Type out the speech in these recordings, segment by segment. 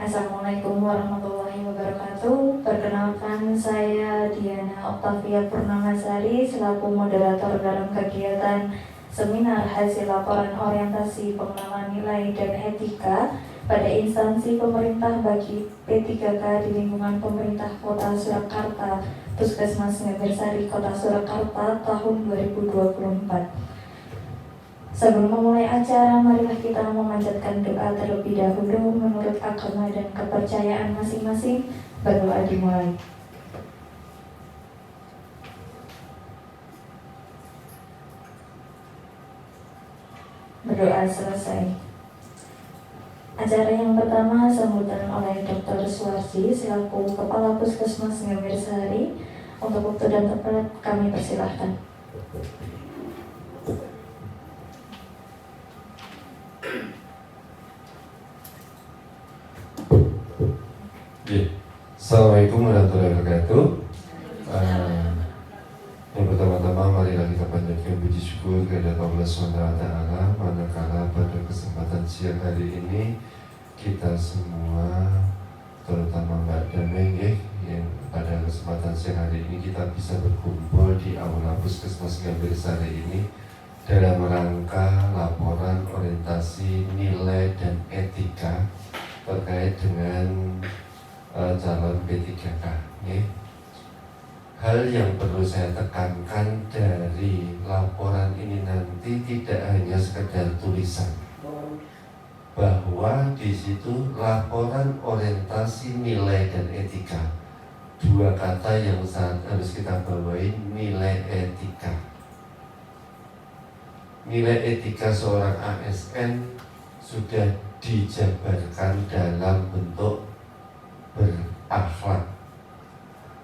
Assalamualaikum warahmatullahi wabarakatuh. Perkenalkan, saya Diana Oktavia Purnamasari selaku moderator dalam kegiatan seminar hasil laporan orientasi pengenalan nilai dan etika pada instansi pemerintah bagi P3K di lingkungan pemerintah Kota Surakarta, Puskesmas Ngebersari Kota Surakarta tahun 2024. Sebelum memulai acara, marilah kita memanjatkan doa terlebih dahulu menurut agama dan kepercayaan masing-masing. Berdoa dimulai. Berdoa selesai. Acara yang pertama sambutan oleh Dr. Suwarji selaku Kepala Puskesmas Ngebersari. Untuk waktu dan tempat kami persilahkan. Assalamualaikum warahmatullahi wabarakatuh. Yang pertama-tama marilah kita panjatkan puji syukur kepada Allah SWT, manakala pada kesempatan siang hari ini kita semua, terutama Mbak Dameng yang pada kesempatan siang hari ini kita bisa berkumpul di Aula Puskesmas Ngebersari ini dalam rangka laporan orientasi nilai dan etika terkait dengan calon P3K. Hal yang perlu saya tekankan dari laporan ini nanti tidak hanya sekedar tulisan, bahwa di situ laporan orientasi nilai dan etika, dua kata yang harus kita bawain, nilai etika. Nilai etika seorang ASN sudah dijabarkan dalam bentuk berakhlak.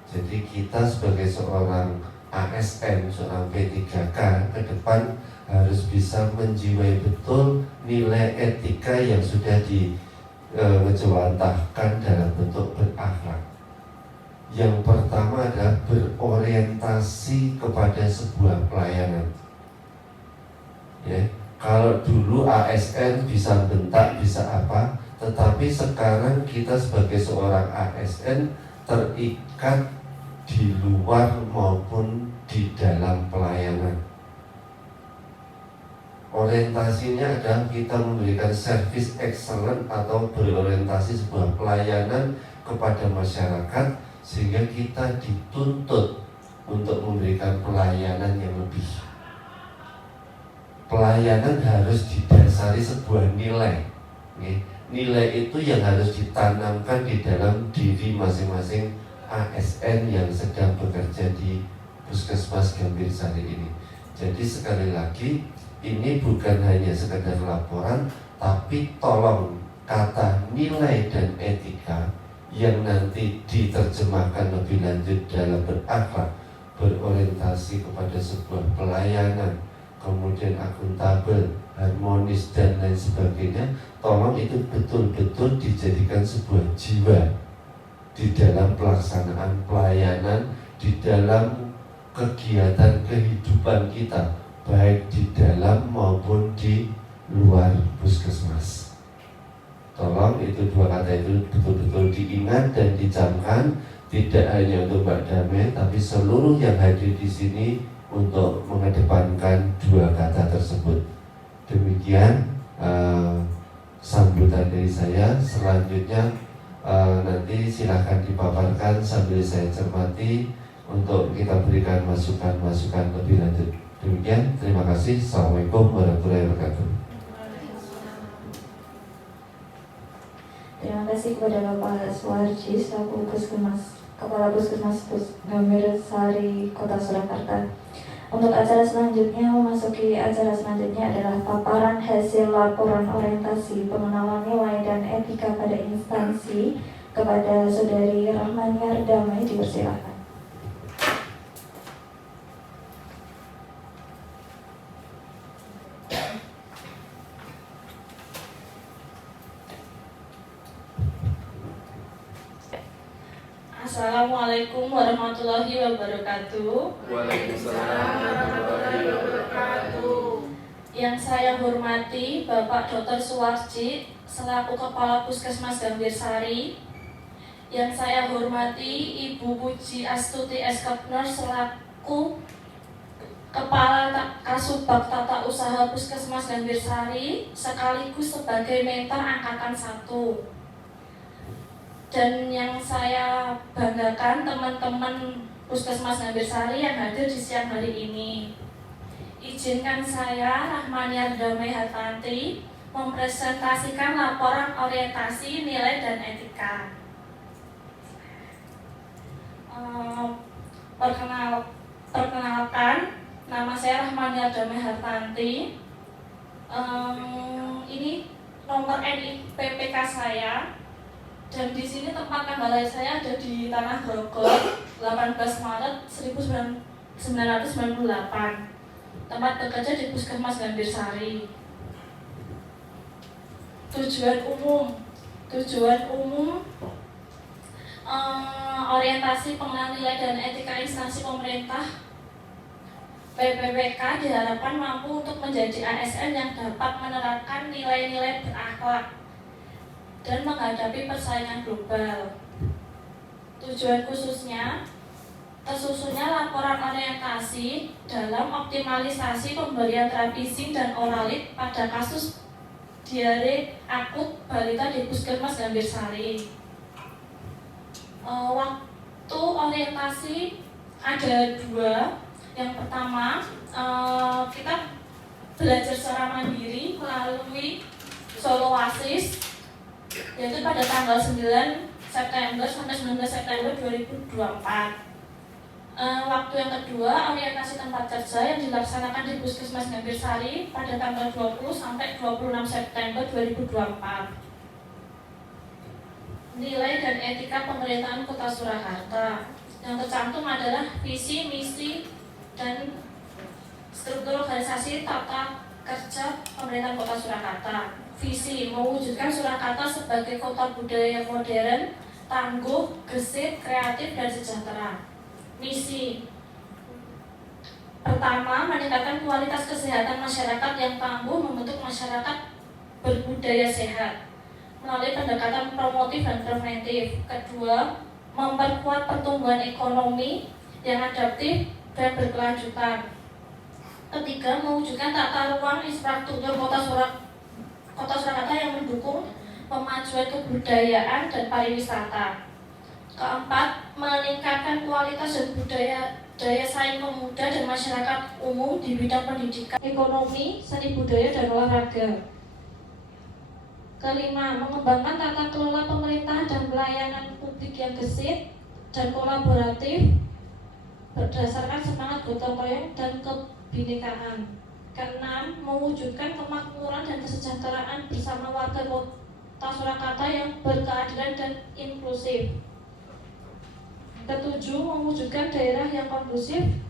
Jadi kita sebagai seorang ASN, seorang P3K ke depan harus bisa menjiwai betul nilai etika yang sudah dijewantahkan dalam bentuk berakhlak. Yang pertama adalah berorientasi kepada sebuah pelayanan. Ya, kalau dulu ASN bisa bentak, bisa apa, tetapi sekarang kita sebagai seorang ASN terikat di luar maupun di dalam pelayanan. Orientasinya adalah kita memberikan service excellent atau berorientasi sebuah pelayanan kepada masyarakat, sehingga kita dituntut untuk memberikan pelayanan yang lebih. Pelayanan harus didasari sebuah nilai. Nilai itu yang harus ditanamkan di dalam diri masing-masing ASN yang sedang bekerja di Puskesmas Ngebersari ini. Jadi sekali lagi, ini bukan hanya sekedar laporan, tapi tolong kata nilai dan etika yang nanti diterjemahkan lebih lanjut dalam berakhlak, berorientasi kepada sebuah pelayanan, kemudian akuntabel, harmonis, dan lain sebagainya. Tolong itu betul-betul dijadikan sebuah jiwa di dalam pelaksanaan pelayanan, di dalam kegiatan kehidupan kita, baik di dalam maupun di luar puskesmas. Tolong itu dua kata itu betul-betul diingat dan dicamkan, tidak hanya untuk Mbak Damai, tapi seluruh yang hadir di sini untuk mengedepankan dua kata tersebut. Demikian sambutan dari saya. Selanjutnya nanti silahkan dipaparkan sambil saya cermati untuk kita berikan masukan-masukan lebih lanjut. Demikian, terima kasih. Assalamualaikum warahmatullahi wabarakatuh. Terima kasih kepada Bapak Suwarji selaku Kepala Puskesmas Ngebersari Kota Surakarta. Untuk acara selanjutnya, memasuki acara selanjutnya adalah paparan hasil laporan orientasi pengenalan nilai dan etika pada instansi kepada Saudari Rahmaniar Damai. Dipersilakan. Assalamualaikum warahmatullahi wabarakatuh. Waalaikumsalam warahmatullahi wabarakatuh. Yang saya hormati Bapak Dr. Suwarji selaku Kepala Puskesmas Gambir Sari. Yang saya hormati Ibu Puji Astuti S.Kepner selaku Kepala Kasubag Tata Usaha Puskesmas Gambir Sari sekaligus sebagai mentor Angkatan 1. Dan yang saya banggakan teman-teman Puskesmas Gambir Sari yang hadir di siang hari ini. Izinkan saya, Rahmaniar Damai Hartanti, mempresentasikan laporan orientasi nilai dan etika. Perkenalkan, nama saya Rahmaniar Damai Hartanti. Ini nomor NIPPK saya. Dan di sini tempat tanggal lahir saya ada di Tanah Grogol, 18 Maret 1998. Tempat bekerja di Puskesmas Gambir Sari. Tujuan umum orientasi pengenalan nilai dan etika instansi pemerintah PPPK diharapkan mampu untuk menjadi ASN yang dapat menerapkan nilai-nilai berakhlak dan menghadapi persaingan global. Tujuan khususnya tersusunnya laporan orientasi dalam optimalisasi pemberian terapi zinc dan oralit pada kasus diare akut balita di Puskesmas Gambir Sari. Waktu orientasi ada 2. Yang pertama, kita belajar secara mandiri melalui Solo Oasis, yaitu pada tanggal 9 September sampai 19 September 2024. Waktu yang kedua, orientasi tempat kerja yang dilaksanakan di Puskesmas Gambir Sari pada tanggal 20 sampai 26 September 2024. Nilai dan etika pemerintahan Kota Surakarta. Yang tercantum adalah visi, misi, dan struktur organisasi tata kerja pemerintahan Kota Surakarta. Visi, mewujudkan Surakarta sebagai kota budaya yang modern, tangguh, gesit, kreatif, dan sejahtera. Misi pertama, meningkatkan kualitas kesehatan masyarakat yang tangguh, membentuk masyarakat berbudaya sehat melalui pendekatan promotif dan preventif. Kedua, memperkuat pertumbuhan ekonomi yang adaptif dan berkelanjutan. Ketiga, mewujudkan tata ruang infrastruktur Kota Surakarta yang mendukung pemajuan kebudayaan dan pariwisata. Keempat, meningkatkan kualitas dan daya saing pemuda dan masyarakat umum di bidang pendidikan, ekonomi, seni budaya, dan olahraga. Kelima, mengembangkan tata kelola pemerintahan dan pelayanan publik yang gesit dan kolaboratif berdasarkan semangat gotong royong dan kebinekaan. Keenam, mewujudkan kemakmuran dan kesejahteraan bersama warga Kota Surakarta yang berkeadilan dan inklusif. Ketujuh, mewujudkan daerah yang kondusif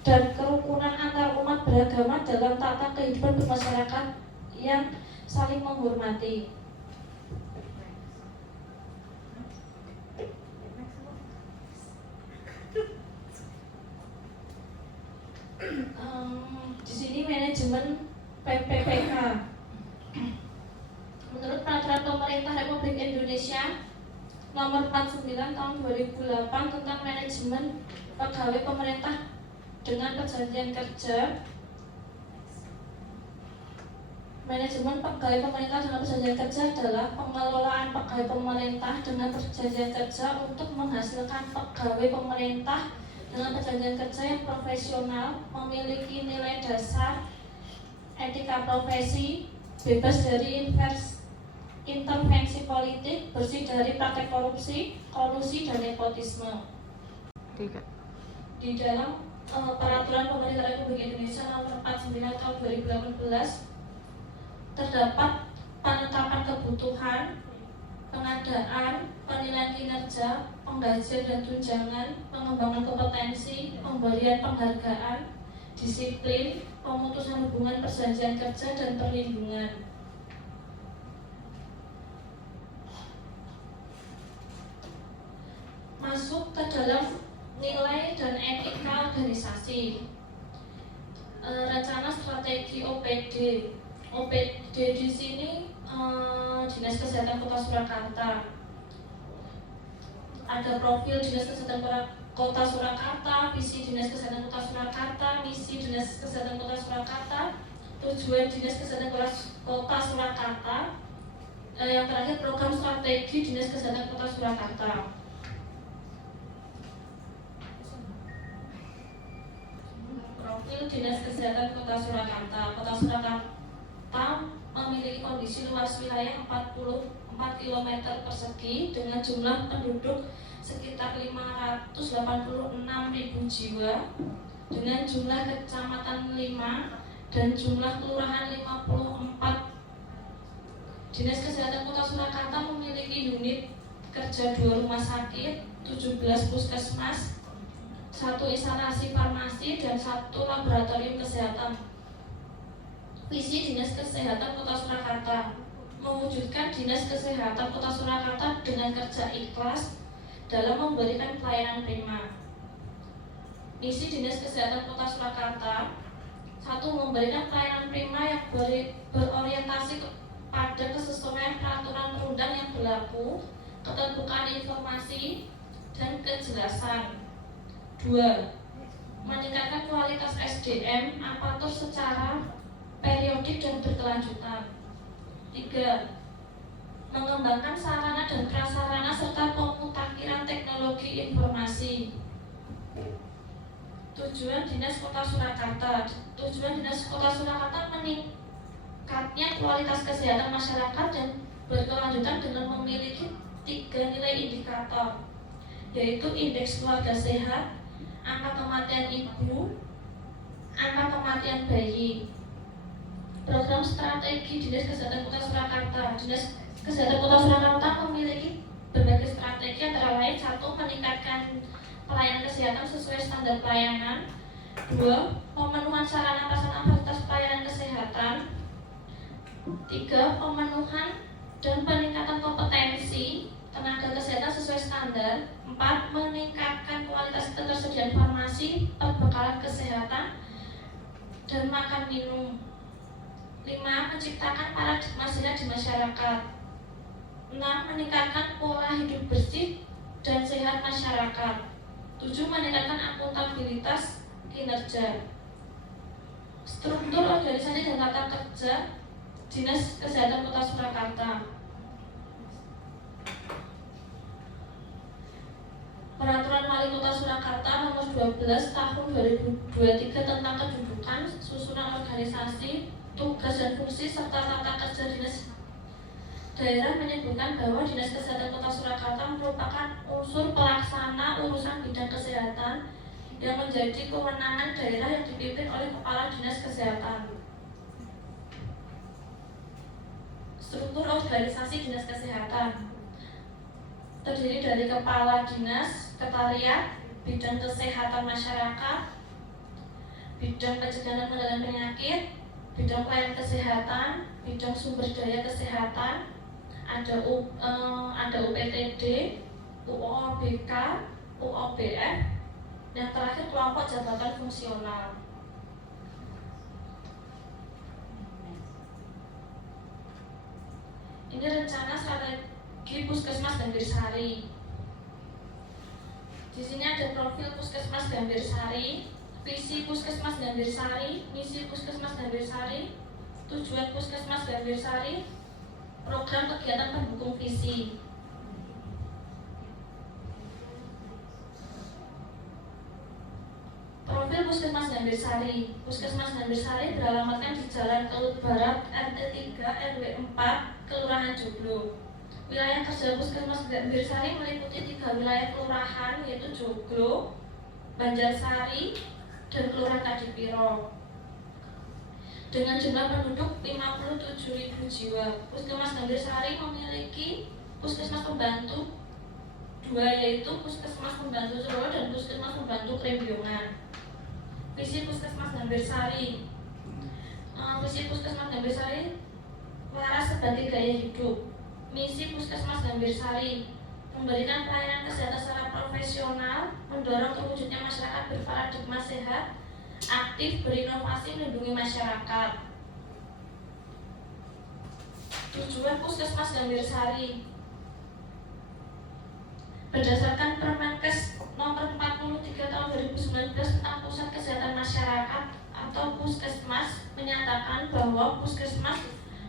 dan kerukunan antar umat beragama dalam tata kehidupan bermasyarakat yang saling menghormati. Di sini manajemen PPPK. Menurut Peraturan Pemerintah Republik Indonesia Nomor 49 Tahun 2008 tentang manajemen pegawai pemerintah dengan perjanjian kerja. Manajemen pegawai pemerintah dengan perjanjian kerja adalah pengelolaan pegawai pemerintah dengan perjanjian kerja untuk menghasilkan pegawai pemerintah dengan perjanjian kerja yang profesional, memiliki nilai dasar etika profesi, bebas dari intervensi politik, bersih dari praktek korupsi, kolusi, dan nepotisme. Di dalam Peraturan Pemerintah Republik Indonesia Nomor 49 Tahun 2018 terdapat penetapan kebutuhan, pengadaan, penilaian kinerja, penggajian dan tunjangan, pengembangan kompetensi, pemberian penghargaan, disiplin, pemutusan hubungan perjanjian kerja, dan perlindungan. Masuk ke dalam nilai dan etika organisasi. Rencana strategi OPD. OPD di sini Dinas Kesehatan Kota Surakarta. Ada profil Dinas Kesehatan Kota Surakarta, visi Dinas Kesehatan Kota Surakarta, misi Dinas Kesehatan Kota Surakarta, tujuan Dinas Kesehatan Kota Surakarta, yang terakhir program strategi Dinas Kesehatan Kota Surakarta. Profil Dinas Kesehatan Kota Surakarta. Kota Surakarta memiliki kondisi luas wilayah 44 km persegi dengan jumlah penduduk sekitar 586.000 jiwa, dengan jumlah kecamatan 5 dan jumlah kelurahan 54. Dinas Kesehatan Kota Surakarta memiliki unit kerja 2 rumah sakit, 17 puskesmas, 1 instalasi farmasi, dan 1 laboratorium kesehatan. Visi Dinas Kesehatan Kota Surakarta: mewujudkan Dinas Kesehatan Kota Surakarta dengan kerja ikhlas dalam memberikan pelayanan prima. Misi Dinas Kesehatan Kota Surakarta: 1. Memberikan pelayanan prima yang berorientasi pada kesesuaian peraturan perundang yang berlaku, keterbukaan informasi, dan kejelasan. 2. Meningkatkan kualitas SDM aparatur secara periodik dan berkelanjutan. 3. Mengembangkan sarana dan prasarana serta pemutakhiran teknologi informasi. Tujuan Dinas Kota Surakarta: tujuan Dinas Kota Surakarta meningkatnya kualitas kesehatan masyarakat dan berkelanjutan dengan memiliki 3 nilai indikator, yaitu indeks keluarga sehat, angka kematian ibu, angka kematian bayi. Program strategi Dinas Kesehatan Kota Surakarta. Dinas Kesehatan Kota Surakarta memiliki berbagai strategi, antara lain: 1. Meningkatkan pelayanan kesehatan sesuai standar pelayanan. 2. Pemenuhan sarana prasarana fasilitas pelayanan kesehatan. 3. Pemenuhan dan peningkatan kompetensi tenaga kesehatan sesuai standar. 4. Meningkatkan kualitas ketersediaan farmasi, perbekalan kesehatan, dan makan minum. 5. Menciptakan paradigma sehat di masyarakat. 6. Meningkatkan pola hidup bersih dan sehat masyarakat. 7. Meningkatkan akuntabilitas kinerja. Struktur organisasi dan tata kerja Dinas Kesehatan Kota Surakarta. Peraturan Wali Kota Surakarta Nomor 12 Tahun 2023 tentang kedudukan, susunan organisasi, tugas dan fungsi serta tata kerja dinas daerah menyebutkan bahwa Dinas Kesehatan Kota Surakarta merupakan unsur pelaksana urusan bidang kesehatan yang menjadi kewenangan daerah yang dipimpin oleh Kepala Dinas Kesehatan. Struktur organisasi Dinas Kesehatan terdiri dari Kepala Dinas, Sekretariat, Bidang Kesehatan Masyarakat, Bidang Pencegahan dan Pengendalian Penyakit, Bidang Pelayanan Kesehatan, Bidang Sumber Daya Kesehatan, ada UPTD, UOBK, UOBF, yang terakhir kelompok jabatan fungsional. Ini rencana strategi Puskesmas Gambirsari. Di sini ada profil Puskesmas Gambirsari, visi Puskesmas Gambirsari, misi Puskesmas Gambirsari, tujuan Puskesmas Gambirsari, program kegiatan pendukung visi. Profil Puskesmas Gambirsari. Puskesmas Gambirsari beralamatkan di Jalan Kelut Barat, RT 3 RW 4, Kelurahan Joglo. Wilayah kerja Puskesmas Gambirsari meliputi 3 wilayah kelurahan, yaitu Joglo, Banjarsari, dan Kelurahan Kadipiro. Dengan jumlah penduduk 57.000 jiwa, Puskesmas Gambirsari memiliki puskesmas pembantu 2, yaitu Puskesmas Pembantu Solo dan Puskesmas Pembantu Krembiongan. Visi Puskesmas Gambirsari. Visi Puskesmas Gambirsari waras sebagai gaya hidup. Misi Puskesmas Gambirsari: memberikan pelayanan kesehatan secara profesional, mendorong terwujudnya masyarakat berparadigma sehat, aktif, berinovasi, melindungi masyarakat. Tujuan Puskesmas Gambirsari. Berdasarkan Permenkes Nomor 43 Tahun 2019 tentang Pusat Kesehatan Masyarakat atau Puskesmas, menyatakan bahwa Puskesmas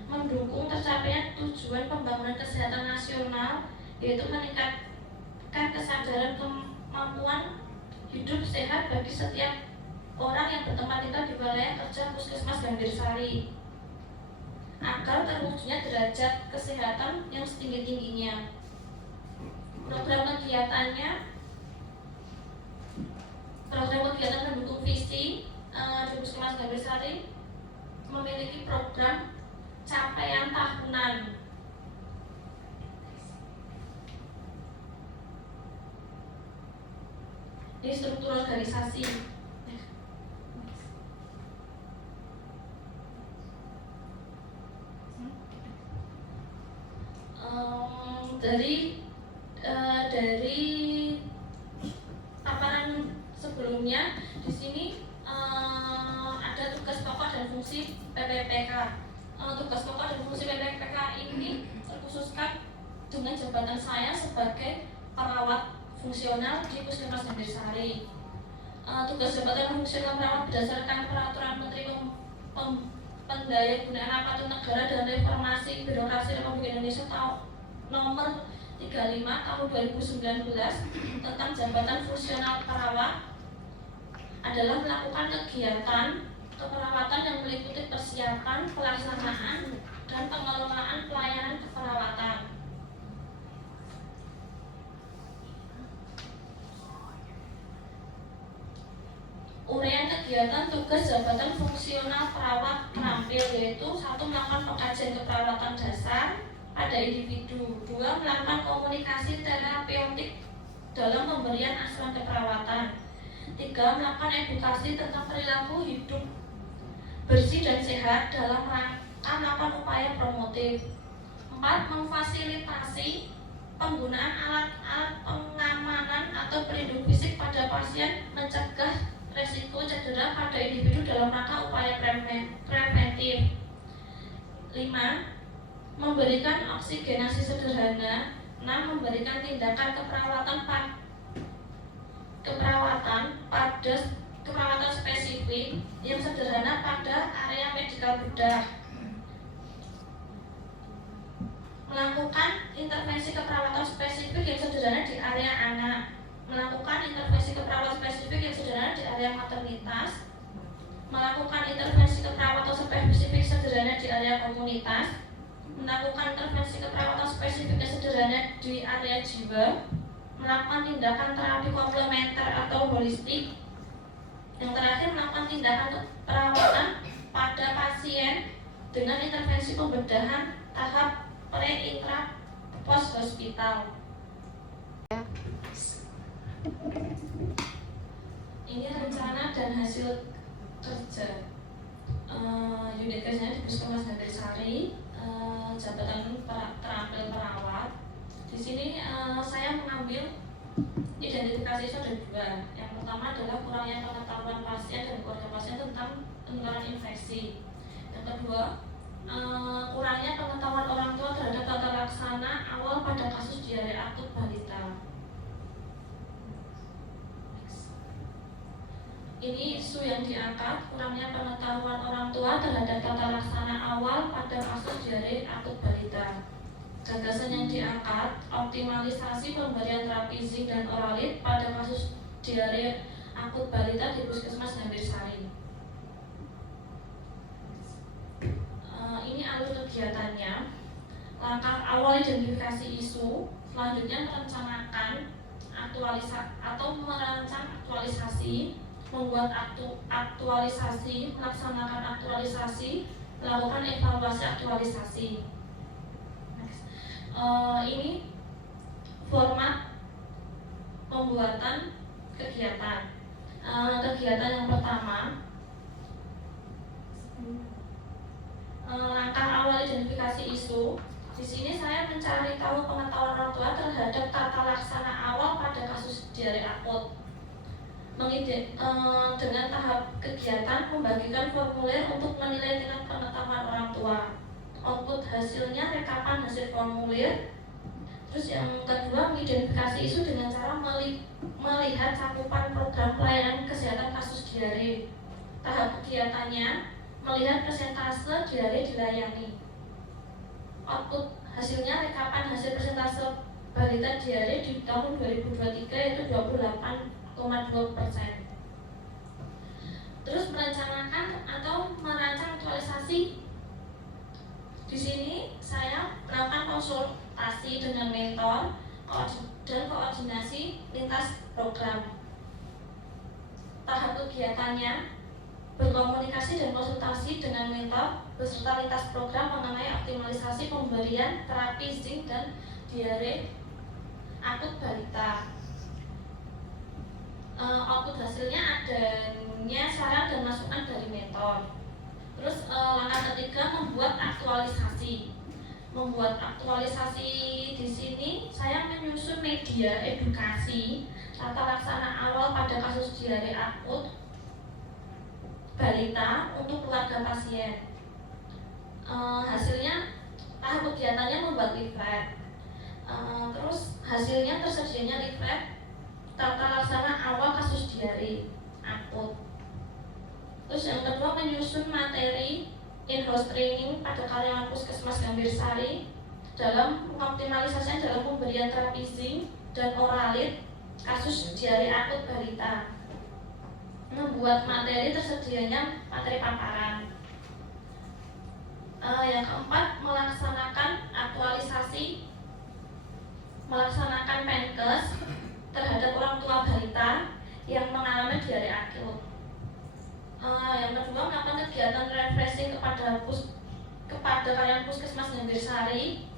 mendukung tercapainya tujuan pembangunan kesehatan nasional, yaitu meningkatkan kesadaran kemampuan hidup sehat bagi setiap orang yang bertempat tinggal di wilayah kerja Puskesmas Gambirsari, agar terwujudnya derajat kesehatan yang setinggi-tingginya. Program kegiatan pendukung visi di Puskesmas Gambirsari memiliki program capaian tahunan. Ini struktur organisasi. Dari paparan sebelumnya di sini ada tugas pokok dan fungsi PPPK. Tugas pokok dan fungsi PPPK ini terkhususkan dengan jabatan saya sebagai perawat fungsional di Puskesmas Gambirsari. Tugas jabatan fungsional perawat berdasarkan Peraturan Menteri Pendayagunaan Aparatur Negara dan Reformasi Birokrasi Republik Indonesia Nomor 35 Tahun 2019 tentang jabatan fungsional perawat adalah melakukan kegiatan keperawatan yang meliputi persiapan, pelaksanaan, dan pengelolaan pelayanan keperawatan. Uraian kegiatan tugas jabatan fungsional perawat terampil, yaitu 1. Melakukan pengkajian keperawatan dasar pada individu. 2. Melakukan komunikasi terapeutik dalam pemberian asuhan keperawatan. 3. Melakukan edukasi tentang perilaku hidup bersih dan sehat dalam rangka melakukan upaya promotif. 4. Memfasilitasi penggunaan alat-alat pengamanan atau pelindung fisik pada pasien, mencegah resiko cedera pada individu dalam rangka upaya preventif. 5. Memberikan oksigenasi sederhana. 6. Memberikan tindakan keperawatan spesifik yang sederhana pada area medikal bedah. Melakukan intervensi keperawatan spesifik yang sederhana di area anak. Melakukan intervensi keperawatan spesifik yang sederhana di area maternitas. Melakukan intervensi keperawatan spesifik sederhana di area komunitas. Melakukan intervensi keperawatan spesifik yang sederhana di area jiwa. Melakukan tindakan terapi komplementer atau holistik. Yang terakhir, melakukan tindakan perawatan pada pasien dengan intervensi pembedahan tahap pre, intra, post hospital. Ini rencana dan hasil kerja unit kerjanya di Puskesmas Gambirsari, jabatan terampil perawat. Di sini saya mengambil identifikasi itu ada 2. Yang pertama adalah kurangnya pengetahuan pasien dan keluarga pasien tentang penularan infeksi. Yang kedua, kurangnya pengetahuan orang tua terhadap tata laksana awal pada kasus diare akut balita. Ini isu yang diangkat, kurangnya pengetahuan orang tua terhadap tata laksana awal pada kasus diare akut balita. Gagasan yang diangkat, optimalisasi pemberian terapi zinc dan oralit pada kasus diare akut balita di Puskesmas Gambirsari. Ini alur kegiatannya. Langkah awal identifikasi isu, selanjutnya merencanakan merancang aktualisasi, membuat aktualisasi, melaksanakan aktualisasi, melakukan evaluasi aktualisasi. Ini format pembuatan kegiatan. Kegiatan yang pertama, langkah awal identifikasi isu. Di sini saya mencari tahu pengetahuan orang tua terhadap tata laksana awal pada kasus diare akut. Dengan tahap kegiatan membagikan formulir untuk menilai tingkat pengetahuan orang tua. output hasilnya rekapan hasil formulir. Terus yang kedua, mengidentifikasi isu dengan cara melihat cakupan program pelayanan kesehatan kasus diare. Tahap kegiatannya melihat persentase diare dilayani. Output hasilnya rekapan hasil persentase balita diare di tahun 2023 yaitu 28,2%. Terus merencanakan atau merancang aktualisasi. Di sini saya melakukan konsultasi dengan mentor dan koordinasi lintas program. Tahap kegiatannya berkomunikasi dan konsultasi dengan mentor beserta lintas program mengenai optimalisasi pemberian terapi zinc dan diare akut balita. Output hasilnya adanya saran dan masukan dari mentor. Terus langkah ketiga, membuat aktualisasi. Membuat aktualisasi di sini saya menyusun media edukasi tata laksana awal pada kasus diare akut balita untuk keluarga pasien. Hasilnya tahap kegiatannya membuat leaflet. Terus hasilnya tersedianya leaflet tata laksana awal kasus diare akut. Terus yang kedua, menyusun materi in-house training pada karyawan Puskesmas Gambir Sari dalam mengoptimalisasinya dalam pemberian terapi zinc dan oralit kasus diare akut balita. Membuat materi tersedianya materi paparan. Yang keempat, melaksanakan penkes terhadap orang tua balita yang mengalami diare akut. Yang kedua, melakukan kegiatan refreshing kepada karyawan Puskesmas Gambir Sari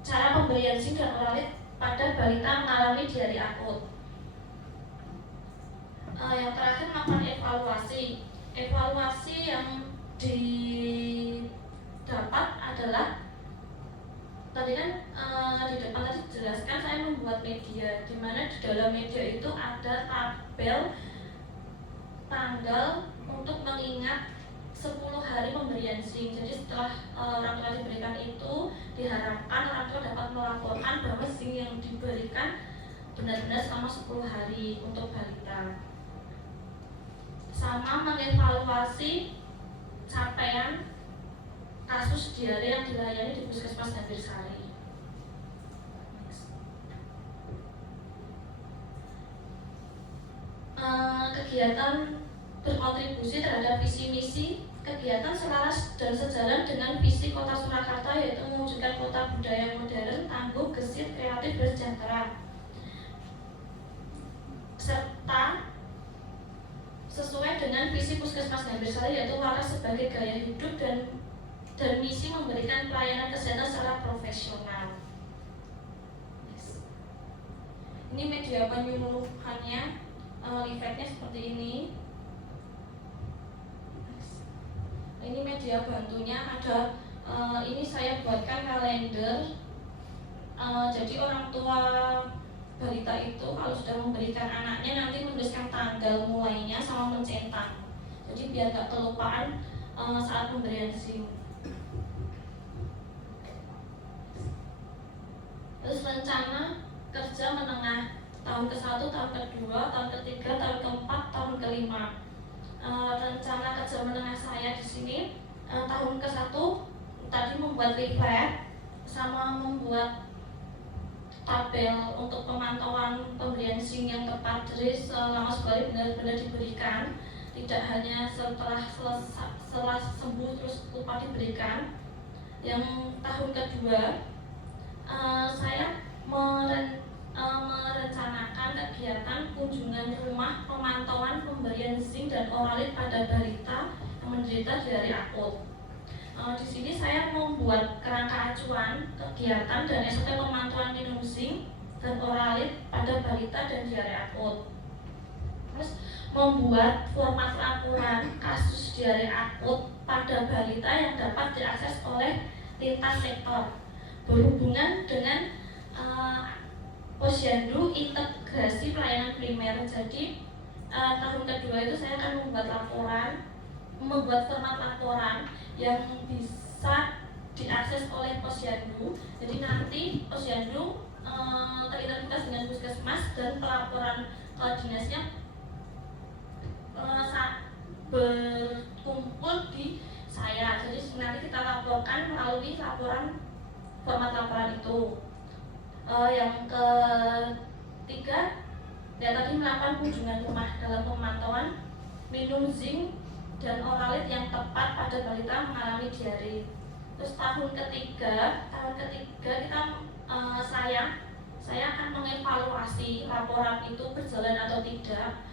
cara pemberian zinc dan oralit pada balita mengalami diare akut. Yang terakhir, melakukan evaluasi. Evaluasi yang didapat adalah tadi kan di depan tadi dijelaskan saya membuat media, di mana di dalam media itu ada tabel tanggal untuk mengingat 10 hari pemberian zinc. Jadi setelah orang tua diberikan itu, diharapkan orang tua dapat melaporkan bahwa zinc yang diberikan benar-benar selama 10 hari untuk balita. Sama mengevaluasi capaian kasus diare yang dilayani di Puskesmas Gambir Sari. Kegiatan berkontribusi terhadap visi misi kegiatan selaras dan sejalan dengan visi Kota Surakarta, yaitu mewujudkan kota budaya modern, tangguh, gesit, kreatif, bersejahtera, serta sesuai dengan visi Puskesmas Gambir Sari, yaitu waras sebagai gaya hidup dan misi memberikan pelayanan kesehatan secara profesional. Ini media penyuluhannya, leafletnya seperti ini. Ini media bantunya ada. Ini saya buatkan kalender. Jadi orang tua balita itu kalau sudah memberikan anaknya nanti menuliskan tanggal mulainya sama mencetak. Jadi biar gak kelupaan saat pemberian zinc. Terus rencana kerja menengah tahun ke-1, tahun ke-2, tahun ke-3, tahun ke-4, tahun ke-5. Rencana kerja menengah saya di sini tahun ke-1 tadi membuat leaflet sama membuat tabel untuk pemantauan pemberian zinc yang tepat. Jadi selama sekali benar-benar diberikan, tidak hanya setelah sembuh terus lupa diberikan. Yang tahun kedua saya merencanakan kegiatan kunjungan rumah pemantauan pemberian zinc dan oralit pada balita yang menderita diare akut. Di sini saya membuat kerangka acuan kegiatan dan SOP pemantauan minum zinc dan oralit pada balita dan diare akut. Terus membuat format laporan kasus diare akut pada balita yang dapat diakses oleh lintas sektor berhubungan dengan Posyandu integrasi pelayanan primer. Jadi tahun kedua itu saya akan membuat format laporan yang bisa diakses oleh posyandu. Jadi nanti posyandu terintegrasi dengan puskesmas dan pelaporan ke dinasnya berkumpul di saya. Jadi nanti kita laporkan melalui format laporan itu. Yang ketiga, ya tadi melakukan kunjungan rumah dalam pemantauan minum zinc dan oralit yang tepat pada balita mengalami diare. Terus tahun ketiga kita saya akan mengevaluasi laporan itu berjalan atau tidak.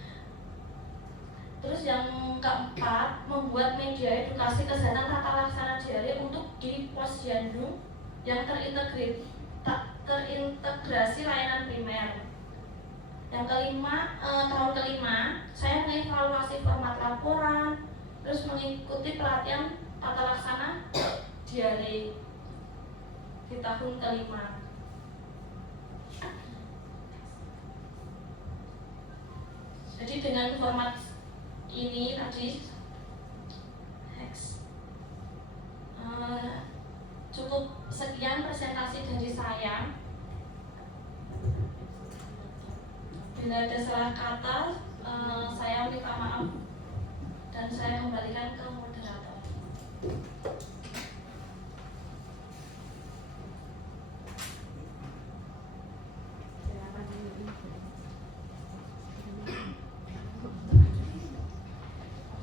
Terus yang keempat, membuat media edukasi kesehatan tata laksana diare untuk di posyandu yang terintegrasi layanan primer. Yang kelima, tahun kelima, saya mengevaluasi format laporan, terus mengikuti pelatihan tata laksana diare di tahun kelima. Jadi dengan format ini tadi cukup sekian presentasi dari saya. Bila ada salah kata, saya minta maaf dan saya kembalikan ke moderator.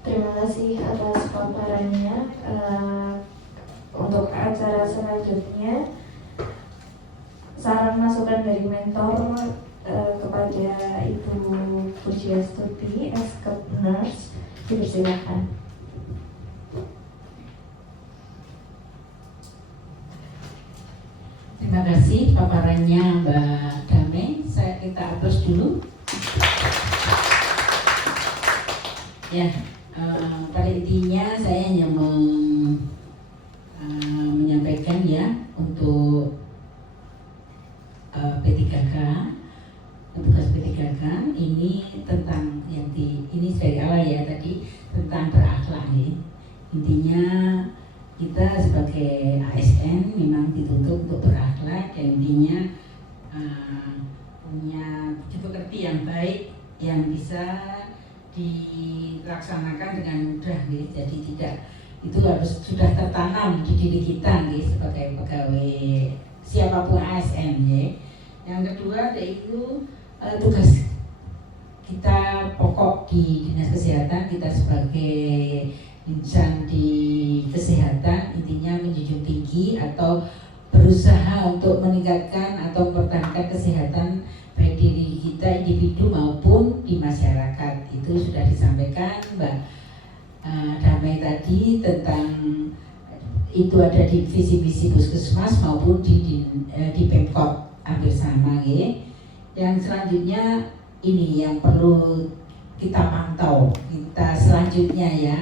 Terima kasih atas paparannya. Untuk acara selanjutnya, saran masukan dari mentor kepada Ibu Pujiastuti, Eskep Nurse, dipersilakan. Terima kasih paparannya Mbak Damai. Kita aplaus dulu. Ya, pada intinya saya hanya menyampaikan ya untuk P3K, tugas P3K ini tentang ini dari awal ya tadi tentang berakhlak ya. Intinya kita sebagai ASN memang dituntut untuk berakhlak dan intinya punya budi pekerti yang baik yang bisa dilaksanakan dengan mudah gitu. Jadi tidak itu harus sudah tertanam di diri kita gitu, sebagai pegawai siapapun ASN ya. Yang kedua yaitu tugas kita pokok di Dinas Kesehatan, kita sebagai insan di kesehatan intinya menjunjung tinggi atau berusaha untuk meningkatkan atau mempertahankan kesehatan baik diri kita individu maupun di masyarakat. Itu sudah disampaikan Mbak Damai tadi tentang itu ada di visi misi puskesmas maupun di Pemkot hampir sama ya. Yang selanjutnya ini yang perlu kita pantau kita selanjutnya ya,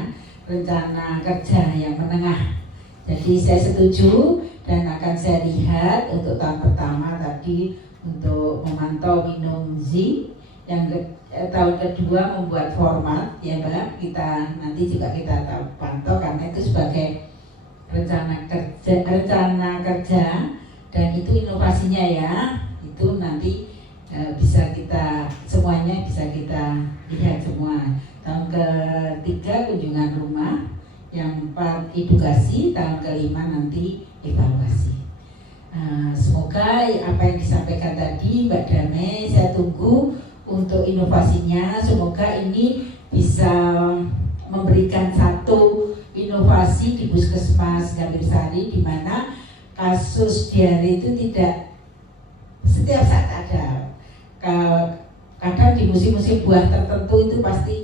rencana kerja yang menengah. Jadi saya setuju dan akan saya lihat untuk tahun pertama tadi untuk memantau minum zinc, yang tahun kedua membuat format ya Mbak, kita nanti juga kita pantau karena itu sebagai rencana kerja dan itu inovasinya ya, itu nanti bisa kita semuanya bisa kita lihat semua. Tahun ketiga kunjungan rumah, yang empat edukasi, tahun kelima nanti evaluasi. Semoga apa yang disampaikan tadi Mbak Damai, saya tunggu untuk inovasinya. Semoga ini bisa memberikan satu inovasi di Puskesmas Gambirsari di mana kasus diare itu tidak setiap saat ada. Kadang di musim-musim buah tertentu itu pasti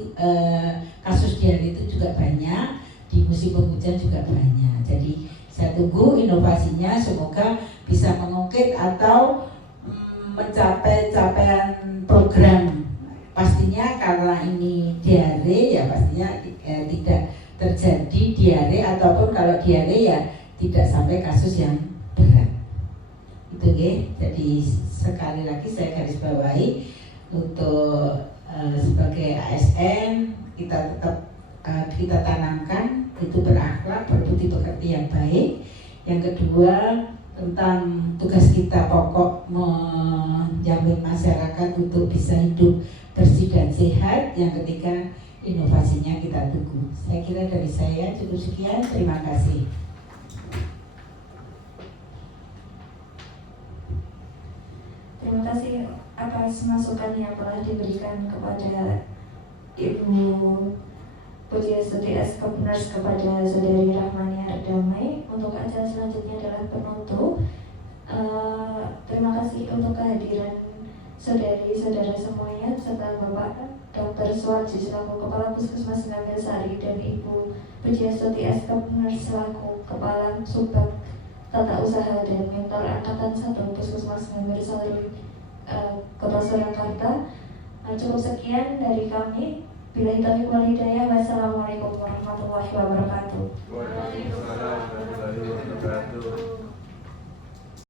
kasus diare itu juga banyak, di musim penghujan juga banyak. Jadi saya tunggu inovasinya, semoga bisa mengungkit atau mencapai capaian program. Pastinya karena ini diare ya pastinya tidak terjadi diare, ataupun kalau diare ya tidak sampai kasus yang berat. Itu ya. Jadi sekali lagi saya garis bawahi untuk sebagai ASN kita tetap kita tanamkan itu berakhlak, berbudi pekerti yang baik. Yang kedua tentang tugas kita pokok menjamin masyarakat untuk bisa hidup bersih dan sehat. Yang ketiga inovasinya kita tunggu. Saya kira dari saya cukup sekian. Terima kasih. Terima kasih atas masukan yang telah diberikan kepada Ibu Pujiastuti SK Nurse kepada Saudari Rahmani Ardamai. Untuk acara selanjutnya adalah penutup. Terima kasih untuk kehadiran saudari-saudara semuanya serta Bapak Dr. Suwarji selaku Kepala Puskesmas Ngambil Sari dan Ibu Pujiastuti SK Nurse selaku Kepala Subbag Tata Usaha dan Mentor Angkatan 1 Puskesmas Ngambil Sari Kota Surakarta. Cukup sekian dari kami. Bila taufiq wal hidayah. Wassalamualaikum warahmatullahi wabarakatuh. Waalaikumsalam warahmatullahi wabarakatuh.